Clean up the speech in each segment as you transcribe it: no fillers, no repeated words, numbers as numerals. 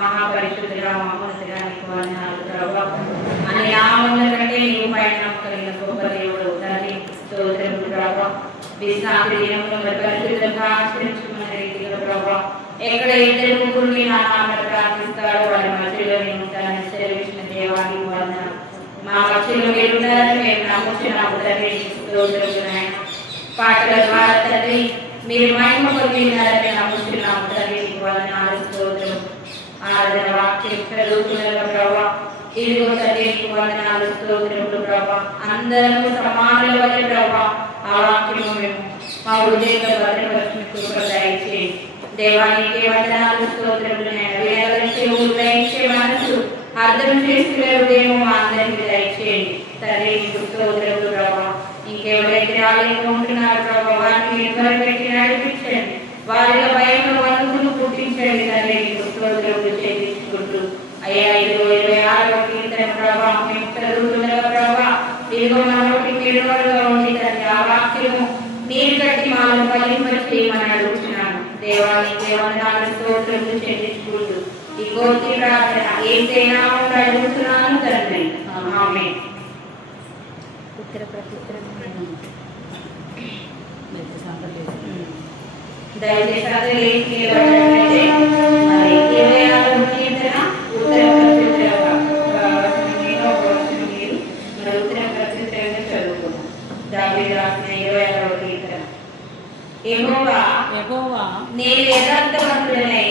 మహాపరిశుద్ధుడా మహోన్నతుడా నీకు వందనాలు ప్రభువా. అనే నామముల కంటే నీవు పైన కలిగిన గొప్ప దేవుడు తండ్రి స్తోత్రములు ప్రభువా. విశ్రాంతి దినమును పరిశుద్ధంగా ఆచరించుకున్న రీతిగా ప్రభువా ఎక్కడ ఇద్దరు ముగ్గురు నీ నామమున ప్రార్థిస్తారో వారి మధ్యలో నేను ఉంటానని సెలవిచ్చిన దేవానికి వందనాలు. మా మధ్యలో మీరు ఉన్నారని మేము నమ్ముచున్నాము తండ్రి స్తోత్రములు నాయన. పాటల ద్వారా తండ్రి మీరు మహిమ పొందినారని నమ్ముచున్నాము తండ్రి నీకు వందనాలు స్తోత్రం. ఆరాధన వాక్యం చదువుతున్న ప్రభావ ఇదిగో తండ్రి నీకు వందనాలు స్తోత్రములు ప్రభావ. అందరూ సమానుల వల్ల ప్రభావ ఆ వాక్యము మేము మా హృదయంలో భద్రపరచుకుని కృప దయచేయండి. దేవానికి వందనాలు స్తోత్రములు గ్రహించే మనసు అర్థం చేసుకునే హృదయం మా అందరికీ దయచేయండి తండ్రి నీకు స్తోత్రములు ప్రభావ. ఇంకెవరైతే రాలేకుంటున్నారు ప్రభావ వారిని నిర్భర పెట్టి నడిపించండి. వారిలో భయంలో వణుకును పుట్టించండి తండ్రి నీకు స్తోత్రములు చెల్లించుకుంటూ అయ్యా 26వ కీర్తన ప్రభావ మేము చదువుతున్న ప్రభావ ఇదిగో మా నోటి కేడుగా ఉండి తండ్రి ఆ వాక్యము నీరు కట్టి మాలను ఫలింప చేయమని అడుగుతున్నాను. దేవానికి వందనాలు స్తోత్రములు చెల్లించుకుంటూ ఈ కోర్తి ప్రార్థన ఏ నామములో అడుగుతున్నాను తండ్రి ఆమేన్. దయచేసి అందరూ లేచి నిలబడండి. మరి 26వ కీర్తన ఉత్తర ప్రత్యుత్తరంగా మరి ఉత్తర ప్రత్యుత్తరంగా చదువుకున్నాం. దావీదు రాసిన 26వ కీర్తన. యెహోవా నేను యథార్థవంతుడనై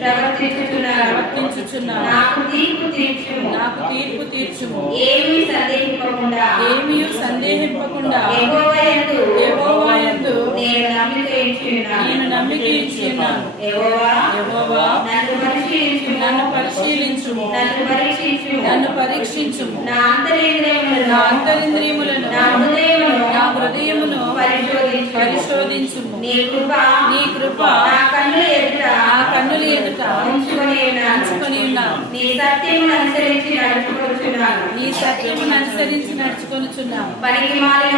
ప్రవర్తించుచున్నాను. నాకు తీర్పు తీర్చుము. ఏమీ సందేహింపకుండా యెహోవా యందు నేను నమ్మిక ఇచ్చియున్నాను. యెహోవా నన్ను పరిశీలించుము. నన్ను పరీక్షించుము. నా అంతరింద్రియములను నా హృదయమును పరిశోధించుము. నీ కృప నా కన్నుల ఎదుట ఉంచుకొని ఉన్నాను. నీ సత్యమును అనుసరించి నడుచుకొనుచున్నాను. పనికి మాలిన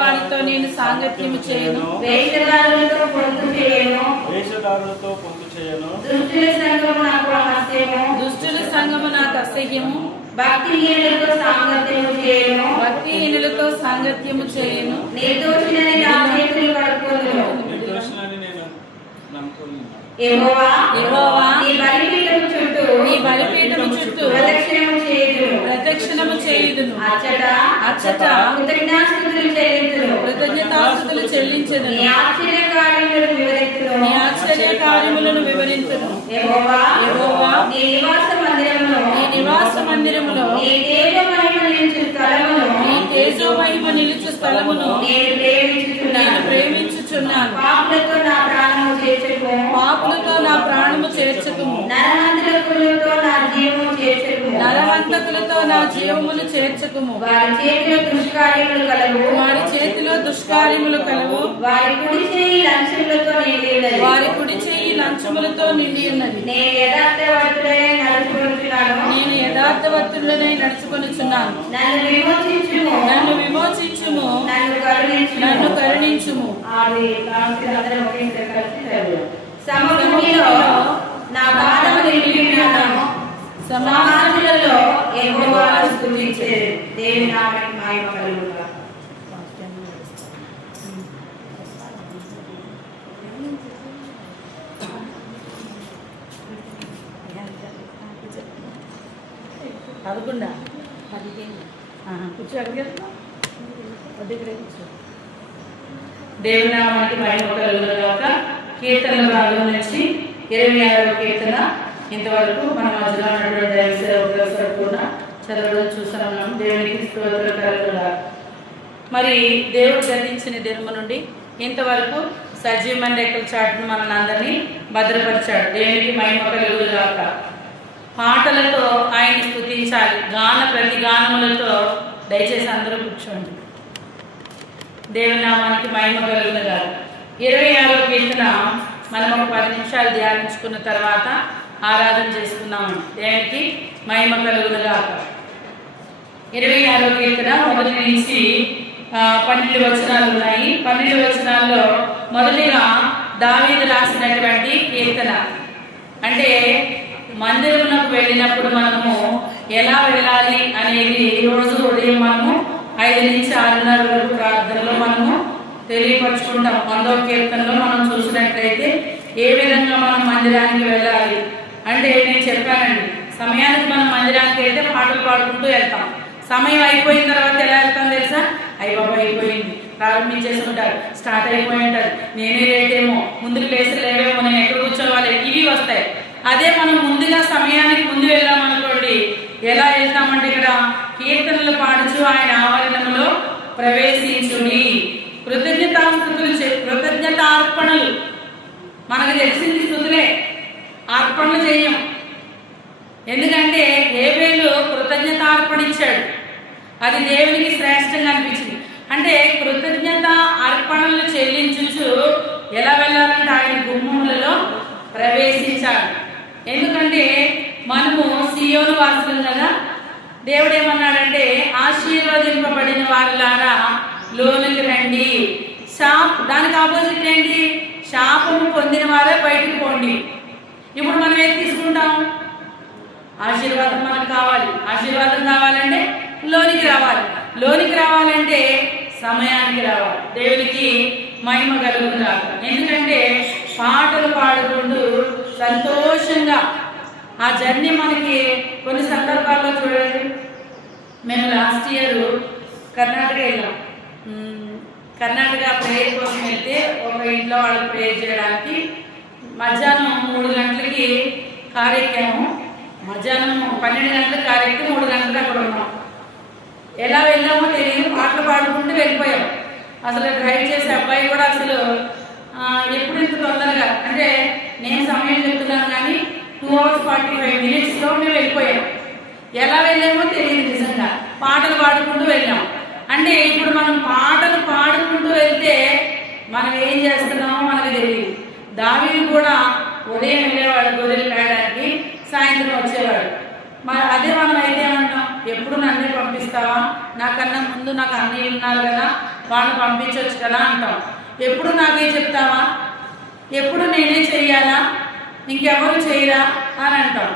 వారితో నేను సాంగత్యము చేయను. వేషధారులతో పొందు చేయను. దుష్టుల సంగము నాకు అసహ్యము. భక్తిహీనులతో సాంగత్యము చేయను. నిర్దోషినని నా చేతులు కడుక్కొనును. యెహోవా నీ బలిపీఠము చుట్టూ ప్రదక్షిణము చేయుదును. అచ్చట కృతజ్ఞతాస్తుతులు చెల్లించుదును. నీ ఆశ్చర్య కార్యములను వివరించును. యెహోవా నీ నివాస మందిరములో నీ తేజో మహిమ నిలుచు స్థలమును నేను ప్రేమించుచున్నాను. పాపులతో నా ప్రాణము చేర్చకుము. నరహంతకులతో నా జీవమును చేర్చకుము. వారి చేతిలో దుష్కార్యములు కలవు. వారి కుడి చేయి లంచములతో నిండి ఉన్నది. నేను యథార్థవంతుడనై నడుచుకొనుచున్నాను. నన్ను విమోచించుము. నన్ను కరుణించుము. సమభూమిలో నా పాదము నిలిపినాను. సమాజంలో యెహోవాను స్తుతించెదరు. దేవుని నామమునకు మహిమ కలుగుగాక. అదకుండా దేవుని నామానికి మహిమ కలుగుగాక. కీర్తనల భాగం నుంచి 26వ కీర్తన ఇంతవరకు మన మధ్యలో ఉన్నటువంటి దైవ సేవకులు కూడా చదవడం చూస్తున్నాం. దేవునికి స్తోత్రం కలుగుగాక. మరి దేవుడు గతించిన దినము నుండి ఇంతవరకు సజీవమైన రెక్కల చాటును మనల్ని అందరినీ భద్రపరిచాడు. దేవునికి మహిమ కలుగుగాక. పాటలతో ఆయన స్తుతించాలి. ప్రతి గానములతో దయచేసి అందరూ కూర్చోండి. దేవుని నామానికి మహిమ కలుగుగాక. 26వ కీర్తన మనం ఒక 10 నిమిషాలు ధ్యానించుకున్న తర్వాత ఆరాధన చేసుకున్నామండి. దేవునికి మహిమ కలుగుగాక. 26వ కీర్తన 1 నుంచి 12 వచనాలు ఉన్నాయి. 12 వచనాల్లో మొదటిగా దావీదు రాసినటువంటి కీర్తన. అంటే మందిరమునకు వెళ్ళినప్పుడు మనము ఎలా వెళ్ళాలి అనేది రోజు ఉదయం మనము 5 నుంచి 6:30 వరకు ప్రార్థనలో మనము తెలియపరుచుకుంటాం. 100వ కీర్తనలో మనం చూసినట్లయితే ఏ విధంగా మనం మందిరానికి వెళ్ళాలి అంటే నేను చెప్పానండి, సమయానికి మనం మందిరానికి వెళ్తే పాటలు పాడుకుంటూ వెళ్తాం. సమయం అయిపోయిన తర్వాత ఎలా వెళ్తాం తెలుసా? అయ్య బాబా అయిపోయింది, ప్రారంభించేసుకుంటారు, స్టార్ట్ అయిపోయి ఉంటారు, నేనే లేటేమో, ముందు ప్లేసులు లేవేమో, నేను ఎక్కడ కూర్చోవాలి, ఇవి వస్తాయి. అదే మనం ముందుగా సమయానికి ముందు వెళ్ళామనుకోండి, ఎలా వెళ్తామంటే ఇక్కడ కీర్తనలు పాడుచు ఆయన ఆవరణంలో ప్రవేశించుని. కృతజ్ఞతార్పణలు మనకు తెలిసింది స్తుతులే, అర్పణలు చేయం. ఎందుకంటే హేబేలు కృతజ్ఞతార్పణ ఇచ్చాడు, అది దేవునికి శ్రేష్టంగా అనిపించింది. అంటే కృతజ్ఞత అర్పణలు చెల్లించుచు ఎలా వెళ్ళాలంటే ఆయన గుమ్మములలో ప్రవేశించాలి. ఎందుకంటే మనము సియోను వాసులం కదా. దేవుడు ఏమన్నాడంటే ఆశీర్వదింపబడిన వారులారా లోనికి రండి. దానికి ఆపోజిట్ ఏంటి? శాపము పొందిన వారే బయటకు పోండి. ఇప్పుడు మనం ఏది తీసుకుంటాం? ఆశీర్వాదం మనకు కావాలి. ఆశీర్వాదం కావాలంటే లోనికి రావాలి. లోనికి రావాలంటే సమయానికి రావాలి. దేవునికి మహిమ కలుగుతుంది. ఎందుకంటే పాటలు పాడుకుంటూ సంతోషంగా ఆ జర్నీ మనకి కొన్ని సందర్భాల్లో చూడండి. మేము లాస్ట్ ఇయర్ కర్ణాటక వెళ్ళాం. కర్ణాటక ప్రేయర్ కోసం వెళ్తే ఒక ఇంట్లో వాళ్ళు ప్రేయర్ చేయడానికి మధ్యాహ్నం 3 గంటలకి కారు ఎక్కాము. మధ్యాహ్నం 12 గంటలకు కారు ఎక్కి 3 గంటలకు అక్కడ ఉన్నాం. ఎలా వెళ్ళామో తెలియదు, పాటలు పాడుకుంటూ వెళ్ళిపోయాం. అసలు డ్రైవ్ చేసే అబ్బాయి కూడా అసలు ఎప్పుడు ఇంత తొందరగా అంటే నేను సమయం చెప్తున్నాను కానీ 2 hours 45 minutesలో మేము వెళ్ళిపోయాం. ఎలా వెళ్ళామో తెలియదు. నిజంగా పాటలు పాడుకుంటూ వెళ్ళాం. అంటే ఇప్పుడు మనం పాటలు పాడుకుంటూ వెళ్తే మనం ఏం చేస్తున్నామో మనకు తెలియదు. దావీదు కూడా ఉదయం వెళ్ళేవాడు గొర్రెలు కాయడానికి, సాయంత్రం వచ్చేవాడు. అదే మనం అయితే ఏమంటాం? ఎప్పుడు నన్నే పంపిస్తావా? నాకన్నా ముందు నాకు అన్నయ్య ఉన్నారు కదా, వాళ్ళని పంపించవచ్చు కదా అంటాం. ఎప్పుడు నాకే చెప్తావా? ఎప్పుడు నేనే చెయ్యాలా, ఇంకెవరు చేయరా అని అంటాం.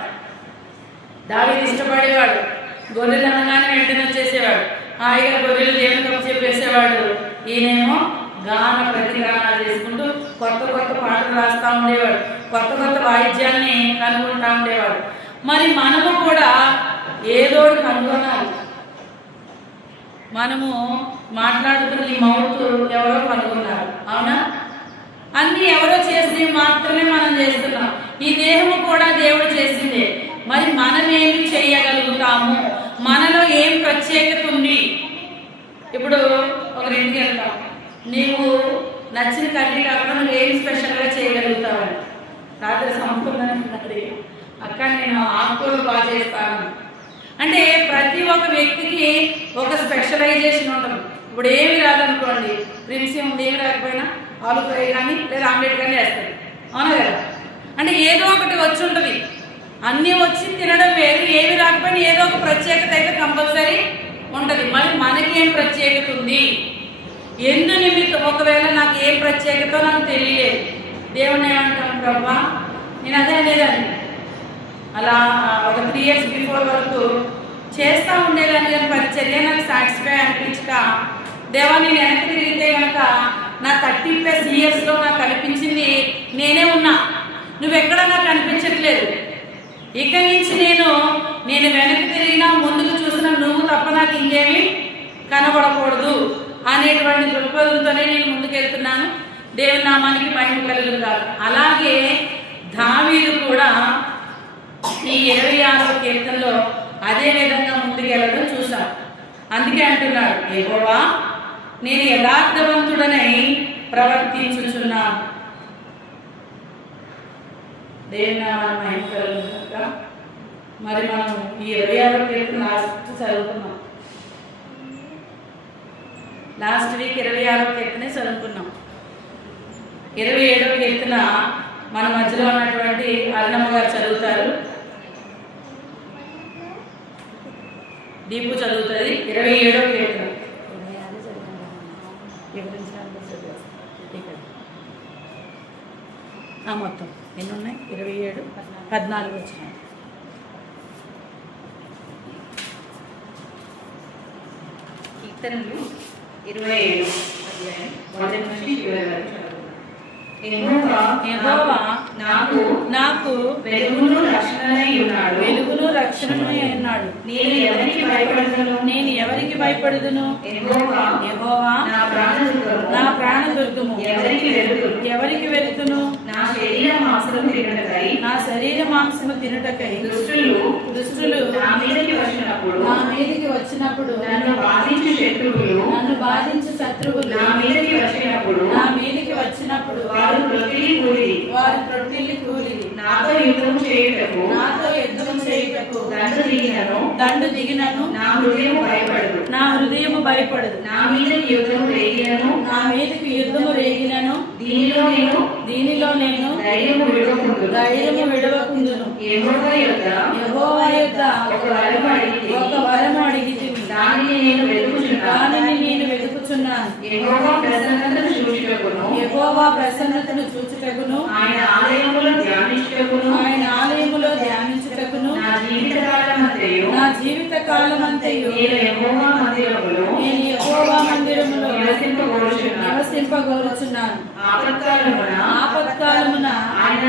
దావీదు ఇష్టపడేవాడు. గొర్రెలు అనగానే వెంటనే వచ్చేసేవాడు. హాయిగా గొర్రెలు దేవునికి చెప్పేసేవాడు. ఈయనేమో గాన ప్రతిగానాలు చేసుకుంటూ కొత్త కొత్త పాటలు రాస్తూ ఉండేవాడు. కొత్త కొత్త వాయిద్యాన్ని కనుగొంటూ ఉండేవాడు. మరి మనము కూడా ఏదో కనుగొనాలి. మనము మాట్లాడుతున్న ఈ మౌత్ ఎవరో కనుగొన్నారు, అవునా? అన్నీ ఎవరో చేసి మాత్రమే మనం చేస్తున్నాం. ఈ దేహము కూడా దేవుడు చేసిందే. మరి మనం ఏమి చేయగలుగుతాము? మనలో ఏం ప్రత్యేకత ఉంది? ఇప్పుడు ఒక ఇంటికి వెళ్తాం, నీకు నచ్చిన కర్రీ కాకుండా నువ్వు ఏం స్పెషల్గా చేయగలుగుతావు? రాత్రి సంపూర్ణండి అక్క నేను ఆకుకూరలు బాగా చేస్తాను అంటే ప్రతి ఒక్క వ్యక్తికి ఒక స్పెషలైజేషన్ ఉంటుంది. ఇప్పుడు ఏమి రాదనుకోండి, ప్రిన్సీ ఉంది, ఏమి రాకపోయినా ఆలు ఫ్రై కానీ లేదా ఆమ్లెట్ కానీ వేస్తుంది, అవునా కదా? అంటే ఏదో ఒకటి వచ్చి ఉంటుంది. అన్నీ వచ్చి తినడం వేరు, ఏమి రాకపోయినా ఏదో ఒక ప్రత్యేకత అయితే కంపల్సరీ ఉంటుంది. మరి మనకి ఏం ప్రత్యేకత ఉంది? ఎందు నిమిత్తం ఒకవేళ నాకు ఏం ప్రత్యేకత నాకు తెలియలేదు, దేవుణ్ణి ఏమంటాం? ప్రభా నేను అదే అనేదాన్ని. అలా ఒక 3 years బిఫోర్ వరకు చేస్తూ ఉండేదాన్ని కానీ పరిచర్య నాకు సాటిస్ఫై అనిపించక, దేవా నేను వెనక్కి తిరిగితే కనుక నా 30+ yearsలో నాకు కనిపించింది నేనే ఉన్నా, నువ్వెక్కడ నాకు కనిపించట్లేదు. ఇక నుంచి నేను వెనక్కి తిరిగినా ముందుకు చూసినా నువ్వు తప్ప నాకు ఇంకేమీ కనబడకూడదు అనేటువంటి దృక్పథంతోనే నేను ముందుకెళ్తున్నాను. దేవుని నామానికి మహిమ కలుగును గాక. అలాగే దావీదు కూడా ఈ 26వ కీర్తనలో అదే విధంగా ముందుకెళ్ళడం చూసాం. అందుకే అంటున్నాడు, యెహోవా నేను యథార్థవంతుడనై ప్రవర్తించుచున్నాను. దేవుని నామానికి మహిమ కలుగును గాక. మరి మనం ఈ 26వ కీర్తన లాస్ట్ చదువుకున్నాం. లాస్ట్ వీక్ 26వ కీర్తనే చదువుకున్నాం. 27వ కీర్తన మన మధ్యలో ఉన్నటువంటి అరుణమ్మ గారు చదువుతారు, దీపు చదువుతుంది. 27వ కీర్తన మొత్తం ఎన్ని ఉన్నాయి? 27, 14 వచ్చినాయి. కీర్తనలు 27 అధ్యాయం 1 నుంచి 20 వరకు చదువుకుందాం. యెహోవా నాకు వెలుగును రక్షణనై ఉన్నాడు. నేను ఎవరికి భయపడదును? యెహోవా నా ప్రాణదుర్గము. ఎవరికి వెలుగును? నా శరీర మాంసము తినుటకై దుష్టులు నా మీదకి వచ్చినప్పుడు నన్ను బాధించు శత్రువులు నా మీదకి వచ్చినప్పుడు వారు ప్రొట్టిల్లి కూలి నాతో యుద్ధం చేయుటకు దండు దిగినను నా హృదయము భయపడదు. నా మీదకి యుద్ధము రేగినను దీనిలో నేను ధైర్యము విడవకుందును. యెహోవా యొద్ద ఒక వరము అడిగితిని, దానిని నేను వెతుకుచున్నాను. యెహోవా ప్రసన్నతను చూచుటకును ఆయన ఆలయములో ధ్యానించుటకును నా జీవిత కాలమంతయు నేను యెహోవా మందిరములో నివసింపగోరుచున్నాను. ఆపత్కాలమున ఆయన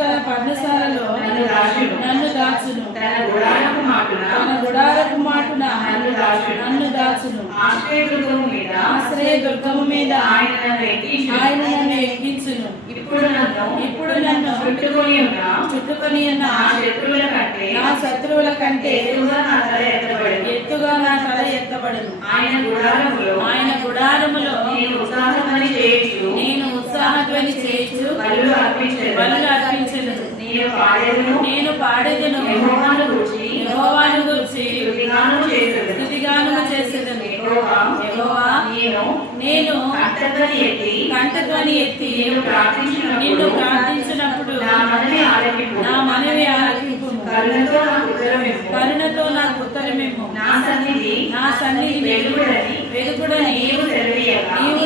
తన పర్ణశాలలో నన్ను దాచును. తన గుడారపు మాటున నన్ను దాచును. ఆశ్రయదుర్గము మీద ఆయన నన్ను ఎక్కించును. ఇప్పుడు నన్ను చుట్టుకొని ఉన్న నా శత్రువుల కంటే ఎత్తుగా నా తల ఎత్తబడును. ఆయన గుడారములో నేను ఉత్సాహధ్వని చేయుచు బలులు అర్పించెదను. నేను పాడెదను. యెహోవాను గూర్చి స్తుతిగానము చేసేదను. యెహోవా నేను కంఠధ్వని ఎత్తి నిన్ను ప్రార్థించినప్పుడు నా మనవి ఆలకింపుము. కరుణతో నాకు ఉత్తరమిమ్ము. నా సన్నిధి వెలుగుడని నీవు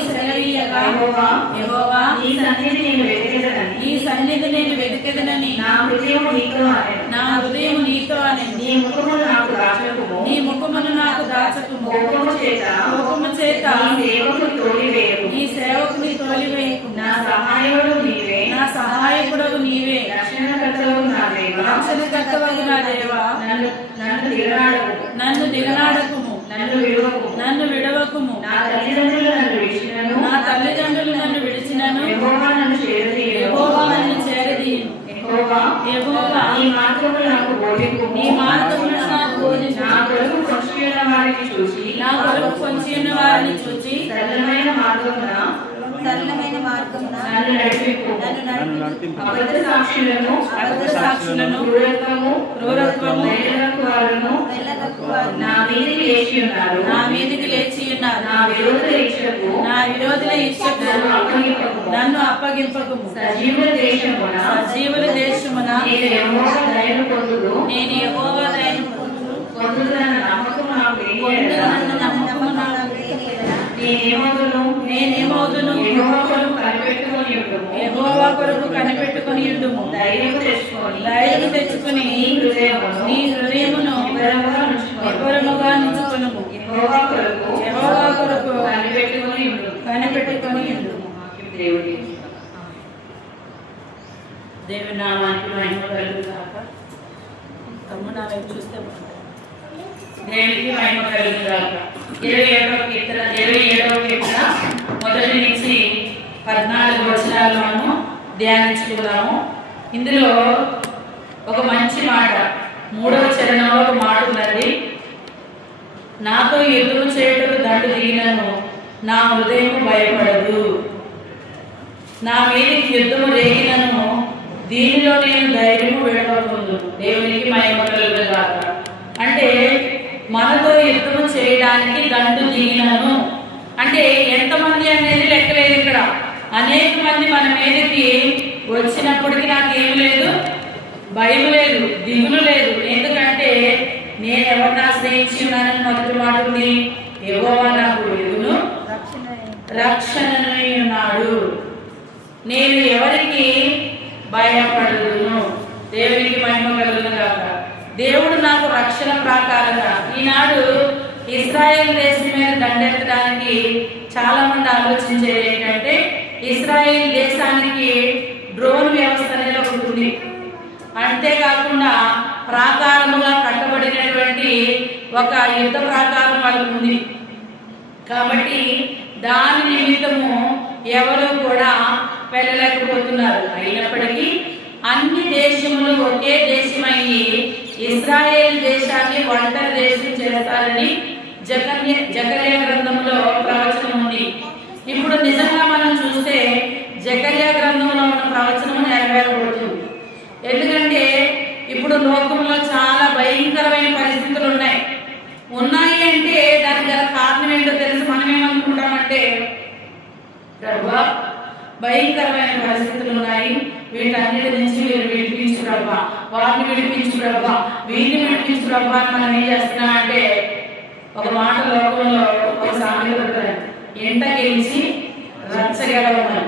సెలవీయగా యెహోవా ఈ సన్నిధి నేను వెతికెదనని నా హృదయం నీతో అని నీ ముఖమును నాకు దాచకుము. కోపము చేత నీ సేవకుని తోలివేయకు. నా సహాయకుడవు నీవే. రక్షణకర్తవగు నా దేవా, నన్ను దిగనాడకుము. నన్ను విడవకుము. నా తల్లిదండ్రులు నన్ను విడిచినను యెహోవా నన్ను చేరదీయును. యెహోవా నీ మార్గములు నాకు బోధించుము. నా కొరకు పొంచి ఉన్న వారిని చూచి సరళమైన మార్గమున నన్ను నడిపింపు. అబద్ధ సాక్షులను క్రూరత్వము నా మీదికి లేచి ఉన్నారు. నా విరోధుల ఇష్టకు నన్ను అప్పగింపకుము. సజీవుల దేశమున నేను యెహోవా దయను పొందుదు. నేనేమవుదును? యెహోవా కొరకు కనిపెట్టుకొని ఉండుము. ధైర్యము తెచ్చుకొని నీ హృదయమును నిబ్బరముగా ఉంచుకొనుము. యెహోవా కొరకు కనిపెట్టుకొని ఉండుము. దేవుని నామానికి మహిమ కలుగుగాక. తమ్ముడు నా వైపు చూస్తే దేవునికి మహిమ కలుగుగాక. 27వ కీర్తన మొదటి నుంచి 14 వచనాలు మనము ధ్యానించుకున్నాము. ఇందులో ఒక మంచి మాట, 3వ చరణంలో ఒక మాట ఉన్నది. నాతో యుద్ధం చేయుటకు దండు దిగినను నా హృదయం భయపడదు. నా మీదకి యుద్ధము రేగినను దీనిలో నేను ధైర్యము విడవకుందు. దేవునికి మహిమ కలుగుగాక. అంటే మనతో యుద్ధము చేయడానికి దండు దిగినను అంటే ఎంతమంది అనేది లెక్కలేదు. ఇక్కడ అనేక మంది మన మీదకి వచ్చినప్పటికీ నాకేమి లేదు, భయం లేదు, దిగులు లేదు. ఎందుకంటే నేను ఎవరిని ఆశ్రయించి ఉన్నానని మొదటి మాట ఉంది. యెహోవా నాకు వెలుగును రక్షణనై ఉన్నాడు. నేను ఎవరికి భయపడదును. దేవునికి మహిమ కలుగును గాక. దేవుడు నాకు రక్షణ ప్రాకారంగా. ఈనాడు ఇశ్రాయేల్ దేశం మీద దండెత్తడానికి చాలా మంది ఆలోచించేది ఏంటంటే, ఇశ్రాయేల్ దేశానికి డ్రోన్ వ్యవస్థ అనేది ఒకటి ఉంది. అంతేకాకుండా ప్రాకారముగా కట్టబడినటువంటి ఒక యుద్ధ ప్రాకారం వాళ్ళకు ఉంది. కాబట్టి దాని నిమిత్తము ఎవరు కూడా వెళ్ళలేకపోతున్నారు. అయినప్పటికీ అన్ని దేశములు ఒకే దేశమయ్యి ఇశ్రాయేల్ దేశాన్ని ఒంటరి దేశం చేస్తారని జకర్యా గ్రంథంలో ప్రవచనం ఉంది. ఇప్పుడు నిజంగా మనం చూస్తే జకర్యా గ్రంథంలో ఉన్న ప్రవచనము నెరవేరబడుతుంది. ఎందుకంటే ఇప్పుడు లోకంలో చాలా భయంకరమైన పరిస్థితులు ఉన్నాయి అంటే దానికి గల కారణం ఏంటో తెలిసి మనం ఏమనుకుంటామంటే, ప్రభువా భయంకరమైన పరిస్థితులు ఉన్నాయి, వీటన్నిటి నుంచి వీరు విడిపించు ప్రభా, వారిని విడిపించు ప్రభా, వీరిని విడిపించు ప్రభా అని మనం ఏం చేస్తున్నామంటే, ఒక మాట లోకంలో ఒక సామెత ఉంటుంది, ఎంట గెలిచి రచ్చగలవని.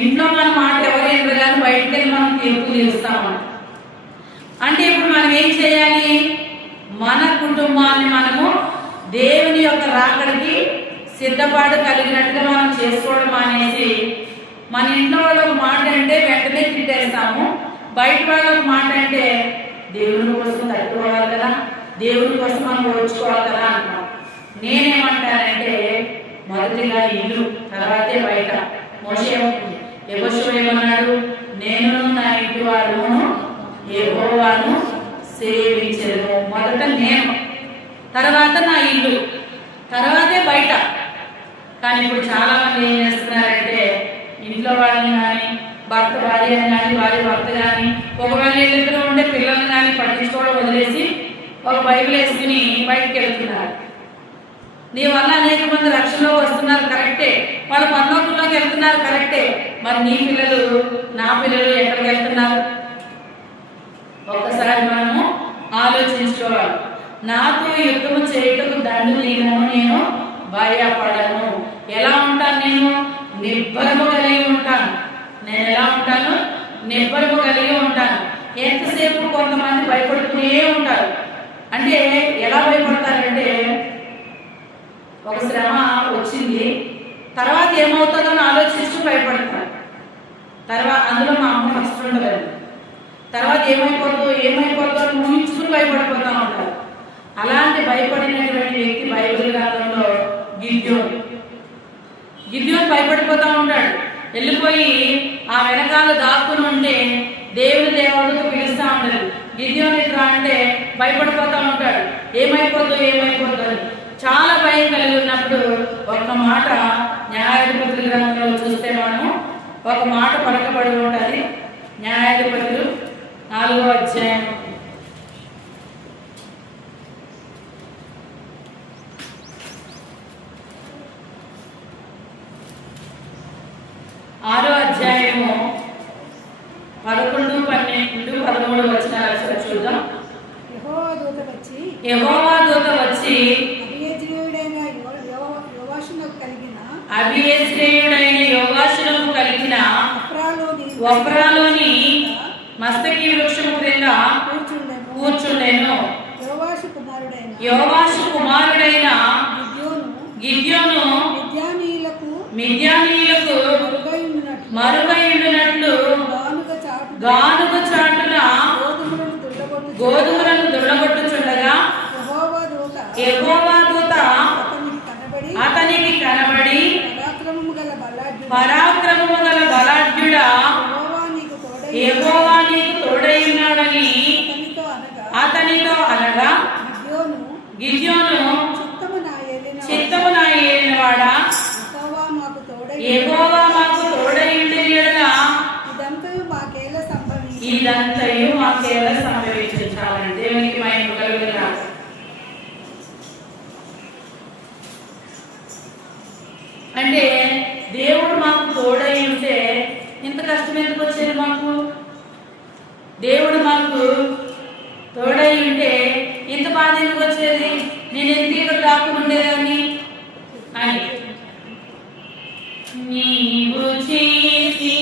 ఇంట్లో మన మాట ఎవరు ఎంటర్ కానీ బయటకు వెళ్ళి మనం తీర్పు తీరుస్తామని. అంటే ఇప్పుడు మనం ఏం చేయాలి? మన కుటుంబాన్ని మనము దేవుని యొక్క రాకడికి సిద్ధపాటు కలిగినట్టుగా మనం చేసుకోవడం అనేసి, మన ఇంట్లో వాళ్ళకి మాట అంటే వెంటనే తిట్టేస్తాము, బయట వాళ్ళకి మాట అంటే దేవుని కోసం తట్టుకోవాలి కదా, దేవుని కోసం మనం ఓర్చుకోవాలి కదా అంటాం. నేనేమంటానంటే మొదటిగా ఇల్లు, తర్వాతే బయట. మోషే ఏమన్నాడు? నేను నా ఇంటి వాడును యెహోవాను సేవించెదను. మొదట నేను, తర్వాత నా ఇల్లు, తర్వాతే బయట. కానీ ఇప్పుడు చాలా మంది ఏం చేస్తున్నారంటే, ఇంట్లో వాళ్ళని కానీ, భర్త భార్యని కానీ, భార్య భర్త కానీ, ఒకవేళ ఇద్దరు ఉండే పిల్లల్ని కానీ పట్టించుకోవడం వదిలేసి ఒక బైబిల్ వేసుకుని బయటకు వెళ్తున్నారు. నీ వల్ల అనేక మంది రక్షణలో వస్తున్నారు, కరెక్టే, వాళ్ళు పరలోకంలోకి వెళ్తున్నారు, కరెక్టే. మరి నీ పిల్లలు, నా పిల్లలు ఎక్కడికి వెళ్తున్నారు? ఒక్కసారి మనము ఆలోచించుకోవాలి. నాతో యుద్ధము చేయటకు దండు లేనను, నేను భయపడను. ఎలా ఉంటాను? నేను నిబ్బరము కలిగి ఉంటాను. నేను ఎలా ఉంటాను? నిబ్బరము కలిగి ఉంటాను. ఎంతసేపు కొంతమంది భయపడుతూనే ఉంటారు. అంటే ఎలా భయపడతారంటే, ఒక శ్రమ వచ్చింది, తర్వాత ఏమవుతుందో ఆలోచిస్తూ భయపడతారు. తర్వాత అందులో మా అమ్మ ఫస్ట్ ఉండదు, తర్వాత ఏమైపోతుందో ఊహించుకుని భయపడిపోతూ ఉంటారు. అలాంటి భయపడినటువంటి వ్యక్తి బైబిల్ గ్రంథంలో గిద్యోను భయపడిపోతూ ఉంటాడు. వెళ్ళిపోయి ఆ వెనకాల దాక్కుని ఉంటే దేవుని దేవుడితో పిలుస్తూ ఉంటాడు. గిద్యోను ఇట్లా అంటే భయపడిపోతూ ఉంటాడు. ఏమైపోతుందో చాలా భయం కలిగి ఉన్నప్పుడు ఒక మాట న్యాయాధిపతుల గ్రంథంలో చూస్తే మనము ఒక మాట పలకబడి ఉంటుంది. న్యాయాధిపతులు 4వ అధ్యాయం 6వ అధ్యాయము 11, 12, 13 వచనాలు చూద్దాం. యెహోవా దూత వచ్చి అబీయెజ్రీయుడైన యోవాషునకు కలిగిన ఒఫ్రాలోని మస్తకి వృక్షము క్రింద కూర్చుండెను. యోవాషు కుమారుడైన గిద్యోను మిద్యానీయులకు మరుగైయుండునట్లు గానుగ చాటున గోధుమలను దుల్లగొట్టుచుండగా యెహోవా దూత అతనికి కనబడి, పరాక్రమము గల బలాఢ్యుడా, యెహోవా నీకు తోడైయున్నాడని అతనితో అనగా, గిద్యోను చిత్తము నా ఏలినవాడా, యెహోవా మాకు తోడైయుండిన యెడల ఇదంతయు మాకేలా సంభవించాలని. దేవునికి మహిమ కలుగును గాక. అంటే దేవుడు మాకు తోడై ఉంటే ఇంత కష్టం ఎందుకు వచ్చేది మాకు? దేవుడు మాకు తోడై ఉంటే ఇంత బాధ ఎందుకు వచ్చేది? నేను ఎందుకు ఇక్కడ దాక్కుని ఉండేదాన్ని అని. నీవు చేసి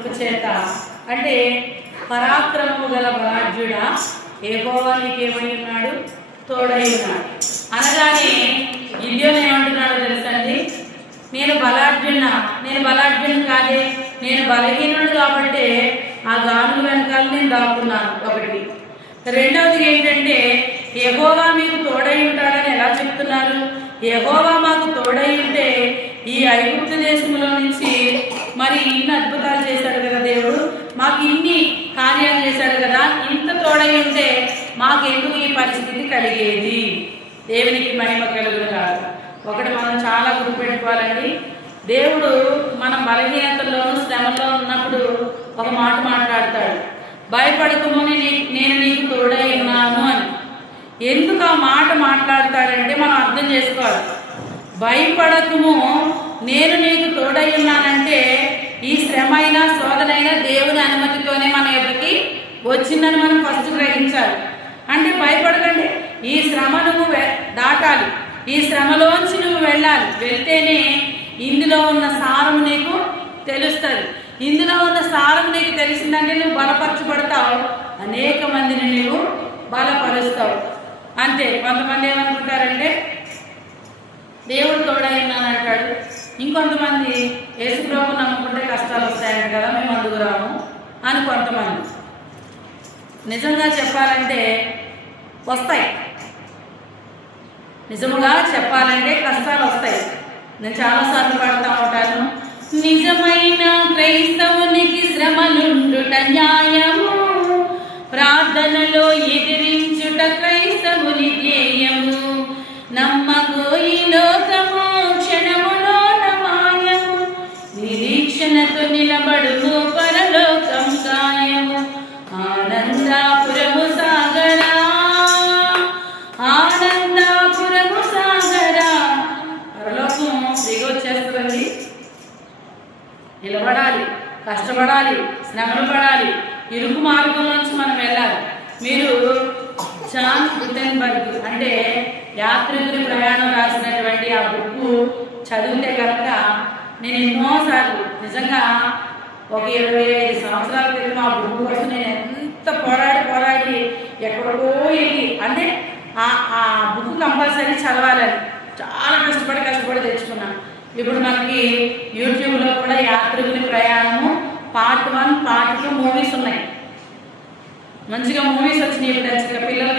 కృపచేత అంటే పరాక్రమము గల బలాఢ్యుడా యెహోవా నీకేమై ఉన్నాడు, తోడై ఉన్నాడు అనగానే గిద్యోను ఏమంటున్నాడో తెలుసండి, నేను బలాఢ్యుని కాదే, నేను బలహీనుడు కాబట్టి ఆ గానుల వెనకాల నేను దాక్కున్నాను. ఒకటి. రెండవది ఏంటంటే యెహోవా మీకు తోడై ఉంటాడని ఎలా చెప్తున్నారు? యెహోవా మాకు తోడై ఉంటే ఈ ఐగుప్తు దేశంలో నుంచి మరి ఇన్ని అద్భుతాలు చేశాడు కదా దేవుడు, మాకు ఇన్ని కార్యాలు చేశాడు కదా, ఇంత తోడై ఉంటే మాకెందుకు ఈ పరిస్థితి కలిగేది? దేవునికి మహిమ కలుగును కాదు. ఒకటి మనం చాలా గుర్తుపెట్టుకోవాలండి, దేవుడు మనం బలహీనతల్లోనూ శ్రమలో ఉన్నప్పుడు ఒక మాట మాట్లాడతాడు, భయపడకము నేను నీకు తోడై ఉన్నాను అని. ఎందుకు ఆ మాట మాట్లాడతాడంటే మనం అర్థం చేసుకోవాలి. భయపడకము నేను నీకు తోడై ఉన్నానంటే ఈ శ్రమ అయినా శోధనైనా దేవుని అనుమతితోనే మన ఎదుటికి వచ్చిందని మనం ఫస్ట్ గ్రహించాలి. అంటే భయపడకండి, ఈ శ్రమ నువ్వు దాటాలి, ఈ శ్రమలోంచి నువ్వు వెళ్ళాలి. వెళ్తేనే ఇందులో ఉన్న సారం నీకు తెలుస్తుంది. ఇందులో ఉన్న సారం నీకు తెలిసిందంటే నువ్వు బలపరచబడతావు, అనేక మందిని నువ్వు బలపరుస్తావు. అంతే. కొంతమంది ఏమనుకుంటారంటే దేవుడు తోడై ఉన్నానంటాడు, ఇంకొంతమంది యేసుప్రభువు నమ్ముకుంటే కష్టాలు వస్తాయంట కదా, మేము అందుకు రాము అని కొంతమంది. నిజంగా చెప్పాలంటే వస్తాయి, నిజముగా చెప్పాలంటే కష్టాలు వస్తాయి. నేను చాలాసార్లు పాడుతూ ఉంటాను, నిజమైన క్రైస్తవునికి శ్రమలుండుట న్యాయము, ప్రార్థనలో ఎదిరించుట క్రైస్తవుని ధ్యేయము, నమ్మకు ఈ లోకము క్షణములోన మాయము, నిరీక్షణతో నిలబడుము పరలోకం ఖాయము, ఆనందాపురము సాగరా, ఆనందాపురము సాగరా. పరలోకం దిగి వచ్చేస్తుందండి. నిలబడాలి, కష్టపడాలి, శ్రమలు పడాలి, ఇరుకు మార్గంలోంచి మనం వెళ్ళాలి. మీరు జాన్ గుటెన్బర్గ్ అంటే యాత్రికుని ప్రయాణం రాసినటువంటి ఆ బుక్ చదివితే కనుక నేను ఎన్నోసార్లు నిజంగా ఒక 25 సంవత్సరాల క్రితం ఆ బుక్ కోసం నేను ఎంత పోరాడి ఎక్కడికో వెళ్ళి అంటే ఆ బుక్ కంపల్సరీ చదవాలని చాలా కష్టపడి తెచ్చుకున్నాను. ఇప్పుడు మనకి యూట్యూబ్లో కూడా యాత్రికుని ప్రయాణము పార్ట్ 1, పార్ట్ 2 మూవీస్ ఉన్నాయి. మంచిగా మూవీస్ వచ్చినాయి. ఇప్పుడు పిల్లలు